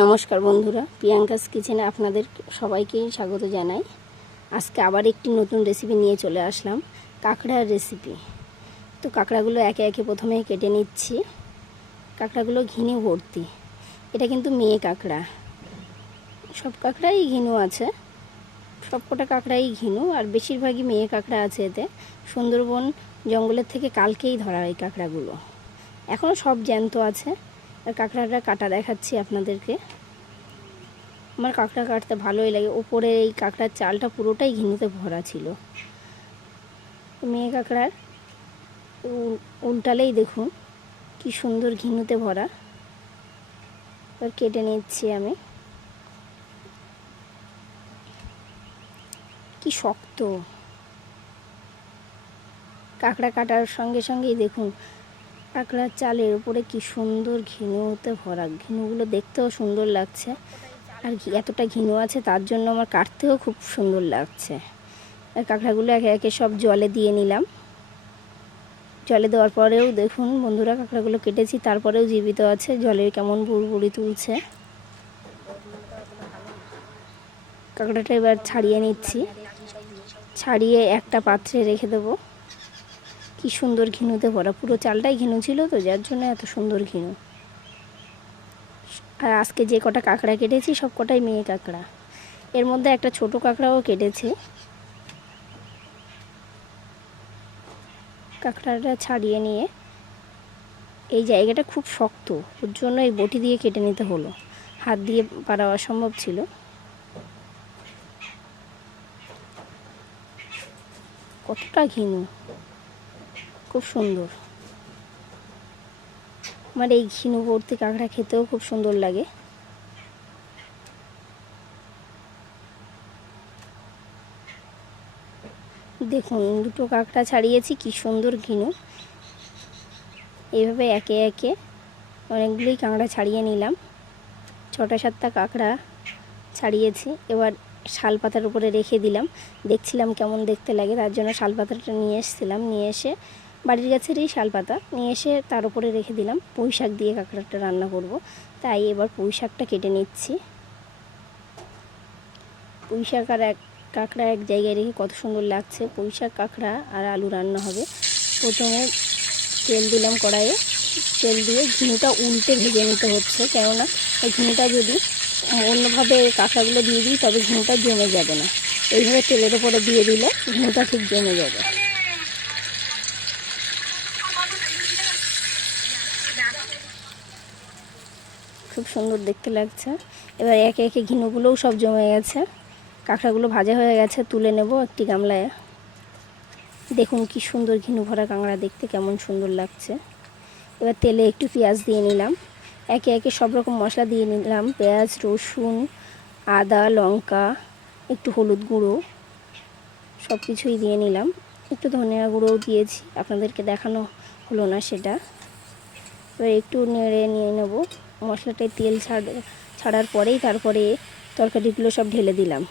নমস্কার বন্ধুরা, প্রিয়াঙ্কাস কিচেনে আপনাদের সবাইকেই স্বাগত জানাই। আজকে আবার একটি নতুন রেসিপি নিয়ে চলে আসলাম, কাঁকড়ার রেসিপি। তো কাঁকড়াগুলো একে একে প্রথমে কেটে নিচ্ছি। কাঁকড়াগুলো ঘিনু ভর্তি, এটা কিন্তু মেয়ে কাঁকড়া। সব কাঁকড়াই ঘিনু আছে, সবকটা কাঁকড়াই ঘিনু, আর বেশিরভাগই মেয়ে কাঁকড়া আছে এতে। সুন্দরবন জঙ্গলের থেকে কালকেই ধরা এই কাঁকড়াগুলো, এখনও সব জ্যান্ত আছে। আর কাঁকড়াটা কাটা দেখাচ্ছি আপনাদেরকে। আমার কাঁকড়া কাটতে ভালোই লাগে। ওপরে এই কাঁকড়ার চালটা পুরোটাই ঘিনুতে ভরা ছিল। মেয়ে কাঁকড়ার উল্টালেই দেখুন কি সুন্দর ঘিনুতে ভরা। এবার কেটে নিচ্ছি আমি। কি শক্ত কাঁকড়া কাটার সঙ্গে সঙ্গেই দেখুন কাঁকড়ার চালের উপরে কি সুন্দর ঘিনুতে ভরা। ঘিনুগুলো দেখতেও সুন্দর লাগছে, আর এতটা ঘিনু আছে তার জন্য আমার কাটতেও খুব সুন্দর লাগছে। আর কাঁকড়াগুলো একে একে সব জলে দিয়ে নিলাম। জলে দেওয়ার পরেও দেখুন বন্ধুরা, কাঁকড়াগুলো কেটেছি তারপরেও জীবিত আছে, জলের কেমন বুড়বুড়ি তুলছে। কাঁকড়াটা এবার ছাড়িয়ে নিচ্ছি, ছাড়িয়ে একটা পাত্রে রেখে দেবো। কি সুন্দর ঘিনুতে ভরা, পুরো চালটাই ঘিনু ছিল তো, যার জন্য এত সুন্দর ঘিনু। আর আজকে যে কটা কাঁকড়া কেটেছি সব কটাই মেয়ে কাঁকড়া। এর মধ্যে একটা ছোট কাঁকড়াও কেটেছি। কাঁকড়াটা ছাড়িয়ে নিয়ে, এই জায়গাটা খুব শক্ত, ওর জন্য এই বটি দিয়ে কেটে নিতে হলো, হাত দিয়ে পারা অসম্ভব ছিল। কতটা ঘিনু, খুব সুন্দর। আমার এই ঘিনু ভর্তি কাঁকড়া খেতেও খুব সুন্দর লাগে। দেখুন দুটো কাঁকড়া ছাড়িয়েছি, কি সুন্দর ঘিনু। এইভাবে একে একে অনেকগুলোই কাঁকড়া ছাড়িয়ে নিলাম। 6-7টা কাঁকড়া ছাড়িয়েছি। এবার শাল পাতার উপরে রেখে দিলাম, দেখছিলাম কেমন দেখতে লাগে, তার জন্য শাল পাতাটা নিয়ে এসেছিলাম। নিয়ে এসে বাড়ির গাছেরই শাল পাতা নিয়ে এসে তার উপরে রেখে দিলাম। পুঁই শাক দিয়ে কাঁকড়াটা রান্না করব, তাই এবার পুঁই শাকটা কেটে নিচ্ছি। পুঁই শাক আর কাঁকড়া এক জায়গায় রেখে কত সুন্দর লাগছে। পুঁই শাক, কাঁকড়া আর আলু রান্না হবে। প্রথমে তেল দিলাম কড়াইয়ে, তেল দিয়ে ঘিনুটা উল্টে ভেজে নিতে হচ্ছে, কেননা এই ঘিনুটা যদি অন্যভাবে কাঁকড়াগুলো দিয়ে দিই তবে ঘিনুটা জমে যাবে না। এইভাবে তেলের ওপরে দিয়ে দিলে ঘিনুটা ঠিক জমে যাবে। খুব সুন্দর দেখতে লাগছে। এবার একে একে ঘিনুগুলোও সব জমে গেছে, কাঁকড়াগুলো ভাজা হয়ে গেছে, তুলে নেব একটি গামলায়। দেখুন কি সুন্দর ঘিনু ভরা কাঁকড়া, দেখতে কেমন সুন্দর লাগছে। এবার তেলে একটু পেঁয়াজ দিয়ে নিলাম, একে একে সব রকম মশলা দিয়ে নিলাম। পেঁয়াজ, রসুন, আদা, লঙ্কা, একটু হলুদ গুঁড়ো, সব কিছুই দিয়ে নিলাম। একটু ধনিয়া গুঁড়োও দিয়েছি, আপনাদেরকে দেখানো হলো না সেটা। এবার একটু নেড়ে নিয়ে নেব। মশলাটায় তেল ছাড়ার পরেই তারপরে তরকারিগুলো সব ঢেলে দিলাম।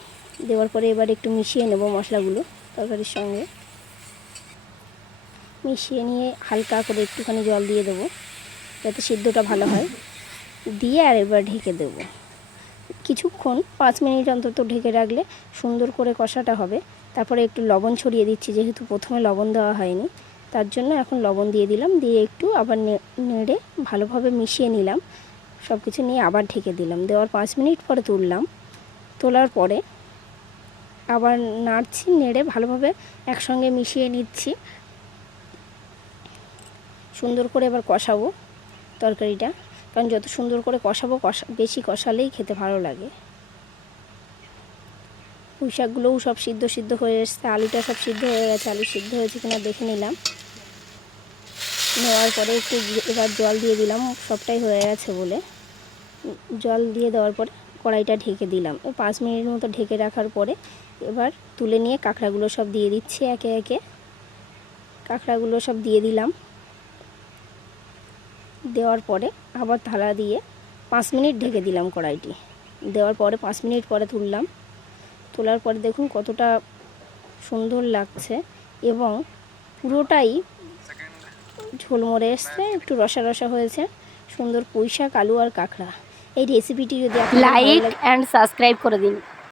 দেওয়ার পরে এবার একটু মিশিয়ে নেব মশলাগুলো তরকারির সঙ্গে। মিশিয়ে নিয়ে হালকা করে একটুখানি জল দিয়ে দেবো যাতে সিদ্ধটা ভালো হয়। দিয়ে আর এবার ঢেকে দেবো কিছুক্ষণ, 5 মিনিট অন্তত ঢেকে রাখলে সুন্দর করে কষাটা হবে। তারপরে একটু লবণ ছড়িয়ে দিচ্ছি, যেহেতু প্রথমে লবণ দেওয়া হয়নি তার জন্য এখন লবণ দিয়ে দিলাম। দিয়ে একটু আবার নেড়ে ভালোভাবে মিশিয়ে নিলাম। সব কিছু নিয়ে আবার ঢেকে দিলাম। দেওয়ার 5 মিনিট পরে তুললাম। তোলার পরে আবার নাড়ছি, নেড়ে ভালোভাবে একসঙ্গে মিশিয়ে নিচ্ছি। সুন্দর করে এবার কষাবো তরকারিটা, কারণ যত সুন্দর করে কষাবো বেশি কষালেই খেতে ভালো লাগে। পুঁই শাকগুলোও সব সিদ্ধ হয়ে এসছে, আলুটা সব সিদ্ধ হয়ে গেছে। আলু সিদ্ধ হয়েছে কিনা দেখে নিলাম। নেওয়ার পরে একটু এবার জল দিয়ে দিলাম, সবটাই হয়ে গেছে বলে। জল দিয়ে দেওয়ার পরে কড়াইটা ঢেকে দিলাম। 5 মিনিট মতো ঢেকে রাখার পরে এবার তুলে নিয়ে কাঁকড়াগুলো সব দিয়ে দিচ্ছি একে একে। কাঁকড়াগুলো সব দিয়ে দিলাম। দেওয়ার পরে আবার থালা দিয়ে 5 মিনিট ঢেকে দিলাম কড়াইটি। দেওয়ার পরে 5 মিনিট পরে তুললাম। তোলার পরে দেখুন কতটা সুন্দর লাগছে, এবং পুরোটাই ঝোল মরে এসছে, একটু রসা রসা হয়েছে। সুন্দর পুঁই শাক, আলু আর কাঁকড়া, এই রেসিপিটি যদি আপনাদের ভালো লাইক লাগে, অ্যান্ড সাবস্ক্রাইব করে দিন।